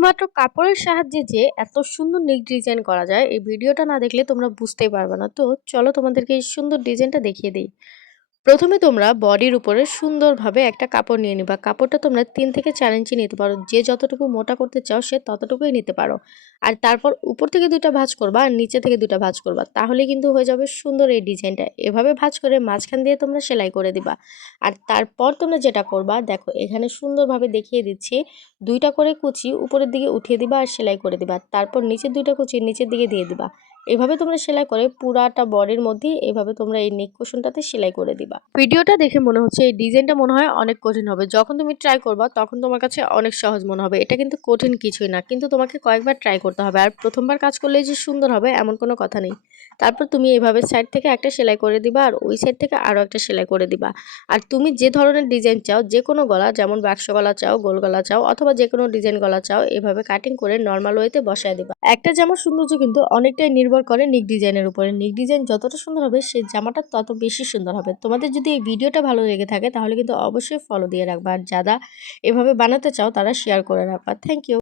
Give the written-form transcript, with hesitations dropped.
শুধুমাত্র কাপড়ের সাহায্যে যে এত সুন্দর নেক ডিজাইন করা যায়, এই ভিডিওটা না দেখলে তোমরা বুঝতেই পারবে না। তো চলো তোমাদেরকে এই সুন্দর ডিজাইনটা দেখিয়ে দিই। প্রথমে তোমরা বডির উপরে সুন্দরভাবে একটা কাপড় নিয়ে নিবা। কাপড়টা তোমরা ৩ থেকে ৪ ইঞ্চি নিতে পারো। যে যতটুকু মোটা করতে চাও সে ততটুকুই নিতে পারো। আর তারপর উপর থেকে ২ টা ভাঁজ করবা আর নিচে থেকে ২ টা ভাঁজ করবা। তাহলেই কিন্তু হয়ে যাবে সুন্দর এই ডিজাইনটা। এভাবে ভাঁজ করে মাঝখান দিয়ে তোমরা সেলাই করে দিবা। আর তারপর তোমরা যেটা করবা, দেখো এখানে সুন্দরভাবে দেখিয়ে দিচ্ছি। ২ টা করে কুচি উপরের দিকে উঠিয়ে দিবা আর সেলাই করে দিবা। তারপর নিচের ২ টা কুচি নিচের দিকে দিয়ে দিবা। এভাবে তোমরা সেলাই করে পুরাটা বডির মধ্যে এভাবে তোমরা এই নেক কুশনটাতে সেলাই করে দিবা। ভিডিওটা দেখে মনে হচ্ছে এই ডিজাইনটা মনে হয় অনেক কঠিন হবে। যখন তুমি ট্রাই করবা তখন তোমার কাছে অনেক সহজ মনে হবে। এটা কিন্তু কঠিন কিছুই না, কিন্তু তোমাকে কয়েকবার ট্রাই করতে হবে। আর প্রথমবার কাজ করলেই যে সুন্দর হবে এমন কোনো কথা নেই। তারপর তুমি এভাবে সাইড থেকে একটা সেলাই করে দিবা আর ওই সাইড থেকে আরও একটা সেলাই করে দিবা। আর তুমি যে ধরনের ডিজাইন চাও, যে কোনো গলা, যেমন বাক্স গলা চাও, গোল গলা চাও অথবা যে কোনো ডিজাইন গলা চাও, এভাবে কাটিং করে নর্মাল ওয়েতে বসায় দিবা। একটা জামার সৌন্দর্য কিন্তু অনেকটাই নির্ভর করে নিক ডিজাইনের উপরে। নিক ডিজাইন যতটা সুন্দর হবে সেই জামাটা তত বেশি সুন্দর হবে। তোমাদের যদি এই ভিডিওটা ভালো লেগে থাকে তাহলে কিন্তু অবশ্যই ফলো দিয়ে রাখবা। আর যারা এভাবে বানাতে চাও তারা শেয়ার করে রাখবা। Thank you.